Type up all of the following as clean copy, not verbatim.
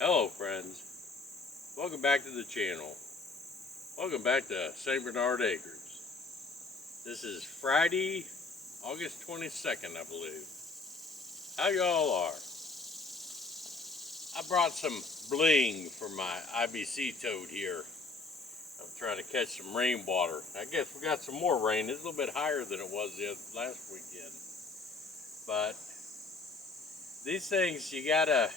Hello friends, welcome back to the channel. Welcome back to St. Bernard Acres. This is Friday, August 22nd, I believe. How y'all are? I brought some bling for my IBC Tote here. I'm trying to catch some rainwater. I guess we got some more rain. It's a little bit higher than it was last weekend. But these things, you gotta,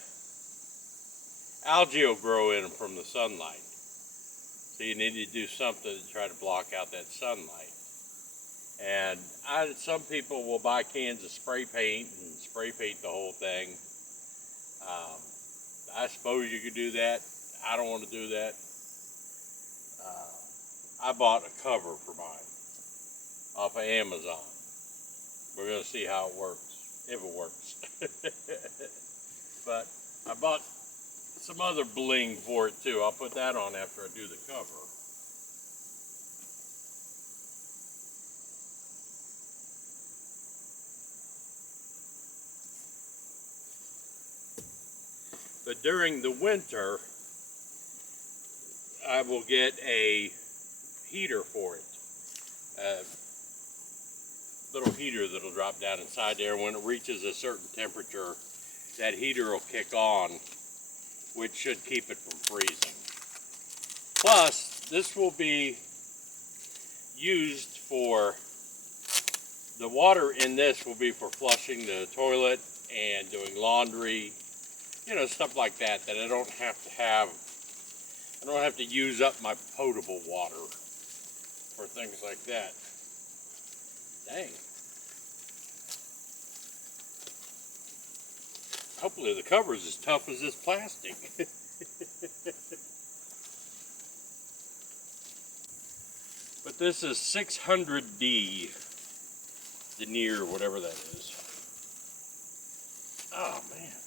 algae will grow in them from the sunlight. So you need to do something to try to block out that sunlight. And some people will buy cans of spray paint and spray paint the whole thing. I suppose you could do that. I don't want to do that. I bought a cover for mine off of Amazon. We're going to see how it works, if it works. But I bought some other bling for it too. I'll put that on after I do the cover. But during the winter, I will get a heater for it. A little heater that'll drop down inside there. When it reaches a certain temperature, that heater will kick on, which should keep it from freezing. Plus, this will be used for, the water in this will be for flushing the toilet and doing laundry, you know, stuff like that, that I don't have to use up my potable water for things like that. Dang. Hopefully the cover is as tough as this plastic. But this is 600D denier, whatever that is. Oh man.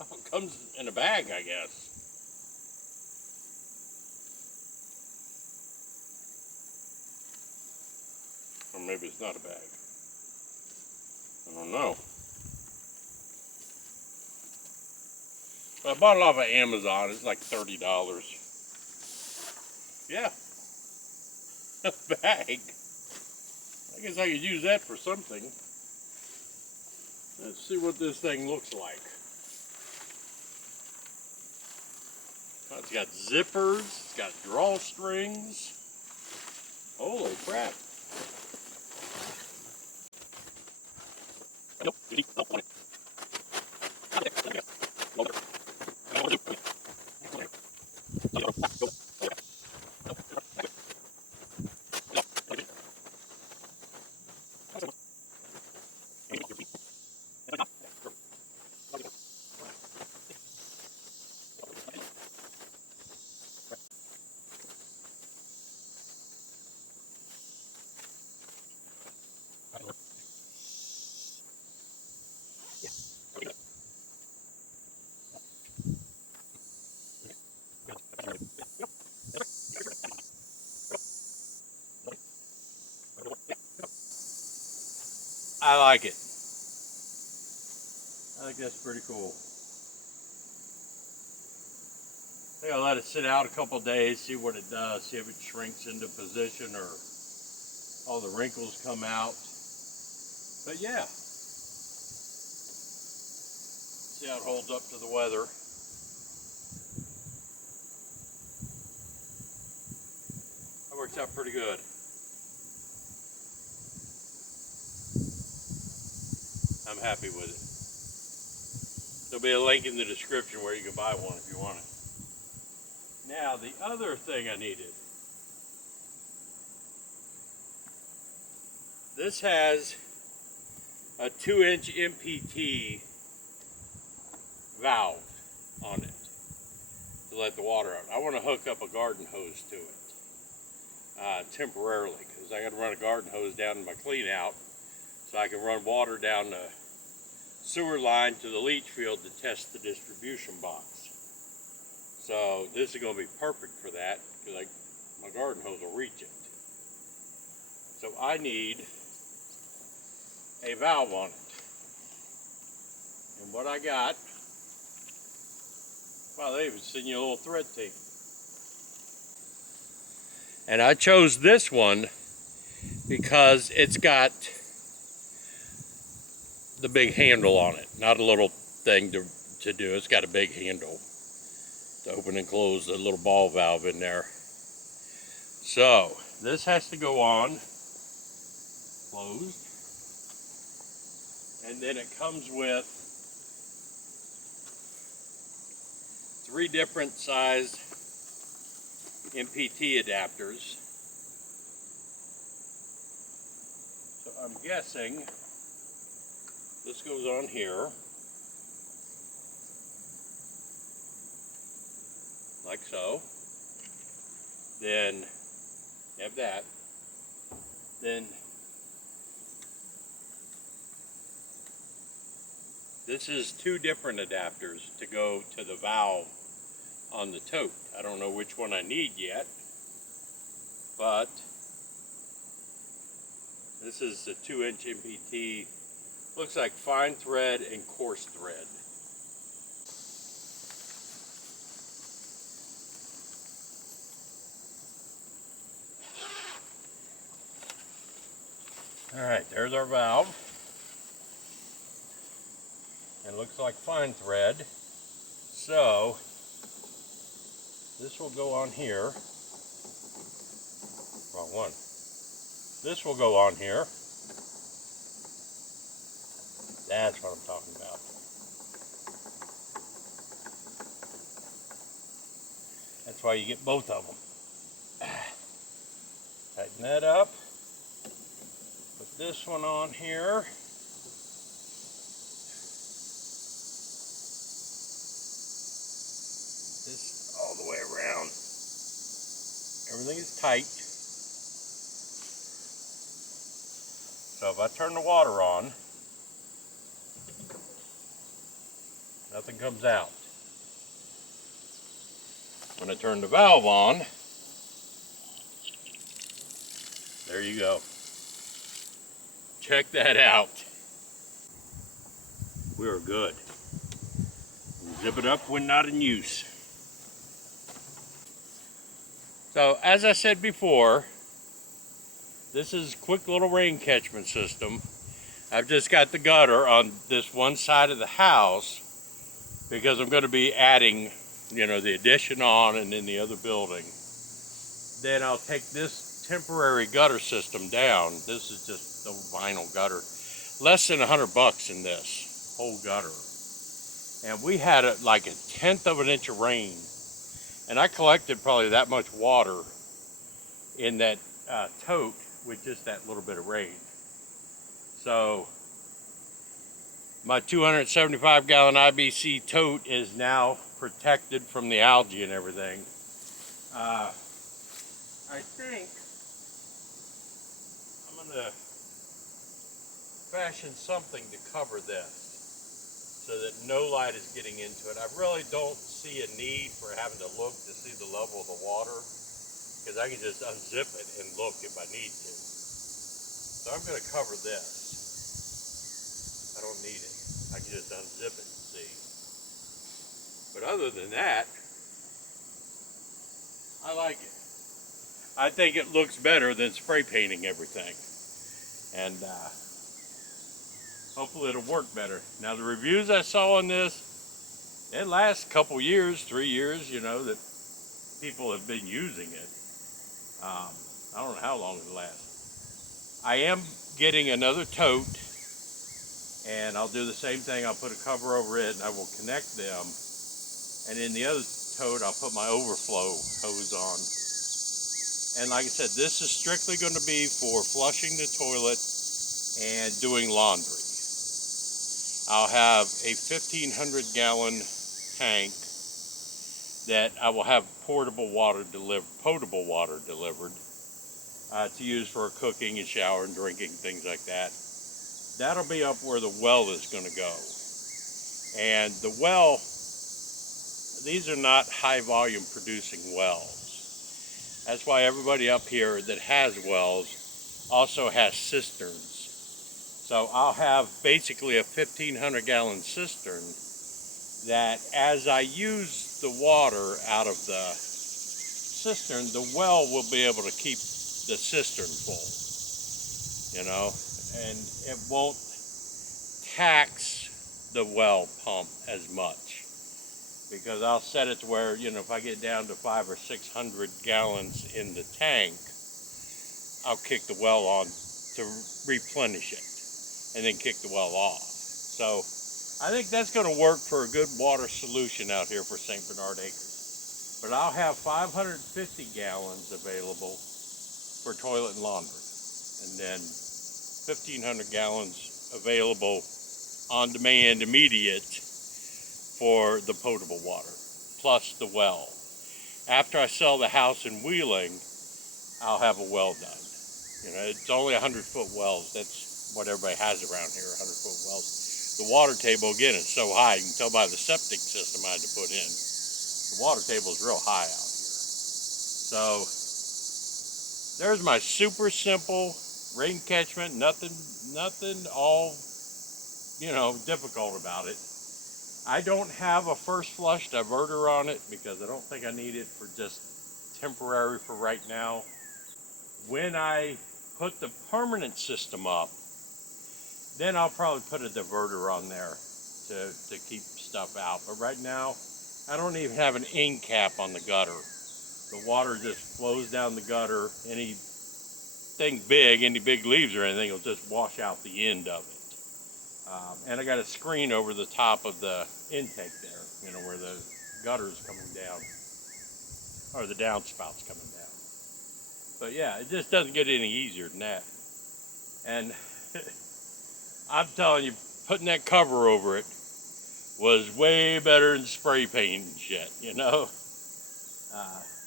Oh, it comes in a bag, I guess. Or maybe it's not a bag. I don't know. But I bought it off of Amazon. It's like $30. Yeah. A bag. I guess I could use that for something. Let's see what this thing looks like. Oh, it's got zippers. It's got drawstrings. Holy crap. I like it. I think that's pretty cool. I think I'll let it sit out a couple days, see what it does, see if it shrinks into position or all the wrinkles come out. But yeah, see how it holds up to the weather. That works out pretty good. I'm happy with it. There'll be a link in the description where you can buy one if you want it. Now, the other thing I needed. This has a 2-inch MPT valve on it to let the water out. I want to hook up a garden hose to it temporarily, because I got to run a garden hose down in my clean out so I can run water down the sewer line to the leach field to test the distribution box. So this is going to be perfect for that, because my garden hose will reach it. So I need a valve on it. And what I got Wow, they even send you a little thread tape. And I chose this one because it's got the big handle on it, not a little thing to do. It's got a big handle to open and close the little ball valve in there. So this has to go on closed, and then it comes with 3 different size MPT adapters. So I'm guessing this goes on here, like so. Then you have that. Then this is 2 different adapters to go to the valve on the tote. I don't know which one I need yet, but this is the 2-inch MPT. Looks like fine thread and coarse thread. All right, there's our valve. And looks like fine thread. So this will go on here. Wrong one. This will go on here. That's what I'm talking about. That's why you get both of them. Tighten that up. Put this one on here. This all the way around. Everything is tight. So if I turn the water on, nothing comes out. When I turn the valve on, there you go. Check that out. We are good. Zip it up when not in use. So as I said before, this is a quick little rain catchment system. I've just got the gutter on this one side of the house because I'm going to be adding, you know, the addition on and then the other building. Then I'll take this temporary gutter system down. This is just the vinyl gutter. Less than $100 in this whole gutter. And we had like 1/10 of an inch of rain. And I collected probably that much water in that tote with just that little bit of rain. So my 275-gallon IBC tote is now protected from the algae and everything. I think I'm going to fashion something to cover this so that no light is getting into it. I really don't see a need for having to look to see the level of the water, because I can just unzip it and look if I need to. So I'm going to cover this. I don't need it. I can just unzip it and see. But other than that, I like it. I think it looks better than spray painting everything. And hopefully it'll work better. Now the reviews I saw on this, it lasts a couple years, 3 years, you know, that people have been using it. I don't know how long it lasts. I am getting another tote, and I'll do the same thing. I'll put a cover over it and I will connect them. And in the other tote, I'll put my overflow hose on. And like I said, this is strictly going to be for flushing the toilet and doing laundry. I'll have a 1,500-gallon tank that I will have potable water delivered to use for cooking and shower and drinking, things like that. That'll be up where the well is going to go. And the well, these are not high volume producing wells. That's why everybody up here that has wells also has cisterns. So I'll have basically a 1,500-gallon cistern that as I use the water out of the cistern, the well will be able to keep the cistern full, you know, and it won't tax the well pump as much, because I'll set it to where, you know, if I get down to 500 or 600 gallons in the tank, I'll kick the well on to replenish it and then kick the well off. So I think that's going to work for a good water solution out here for St. Bernard Acres. But I'll have 550 gallons available for toilet and laundry, and then 1,500 gallons available on demand immediate for the potable water, plus the well. After I sell the house in Wheeling, I'll have a well done. You know, it's only 100-foot wells. That's what everybody has around here, 100-foot wells. The water table, again, is so high. You can tell by the septic system I had to put in. The water table is real high out here. So there's my super simple rain catchment. Nothing all, you know, difficult about it. I don't have a first flush diverter on it because I don't think I need it for just temporary for right now. When I put the permanent system up, then I'll probably put a diverter on there to keep stuff out. But right now, I don't even have an end cap on the gutter. The water just flows down the gutter. Anything big, any big leaves or anything, will just wash out the end of it. And I got a screen over the top of the intake there, you know, where the gutter's coming down, or the downspouts coming down. But yeah, it just doesn't get any easier than that. And I'm telling you, putting that cover over it was way better than spray paint and shit, you know?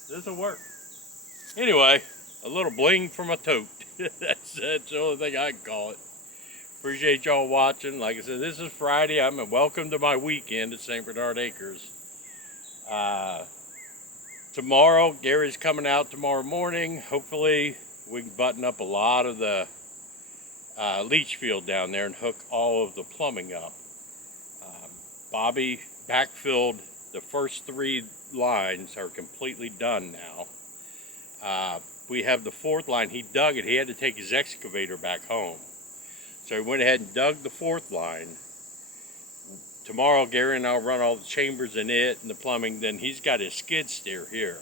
This will work. Anyway, a little bling from a tote. That's the only thing I can call it. Appreciate y'all watching. Like I said, this is Friday. Welcome to my weekend at St. Bernard Acres. Tomorrow, Gary's coming out tomorrow morning. Hopefully, we can button up a lot of the leach field down there and hook all of the plumbing up. Bobby backfilled the first 3 lines, are completely done now. We have the 4th line. He dug it. He had to take his excavator back home. So he went ahead and dug the 4th line. Tomorrow, Gary and I'll run all the chambers in it and the plumbing. Then he's got his skid steer here.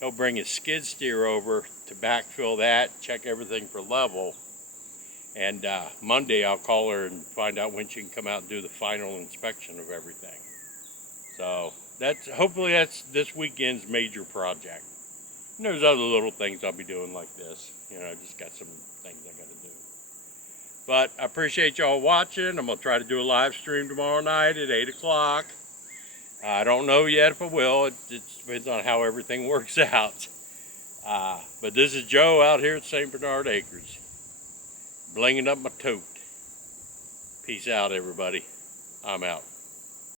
He'll bring his skid steer over to backfill that, check everything for level. And Monday I'll call her and find out when she can come out and do the final inspection of everything. So hopefully that's this weekend's major project. And there's other little things I'll be doing like this. You know, I just got some things I got to do. But I appreciate y'all watching. I'm going to try to do a live stream tomorrow night at 8 o'clock. I don't know yet if I will. It depends on how everything works out. But this is Joe out here at St. Bernard Acres, blinging up my tote. Peace out, everybody. I'm out.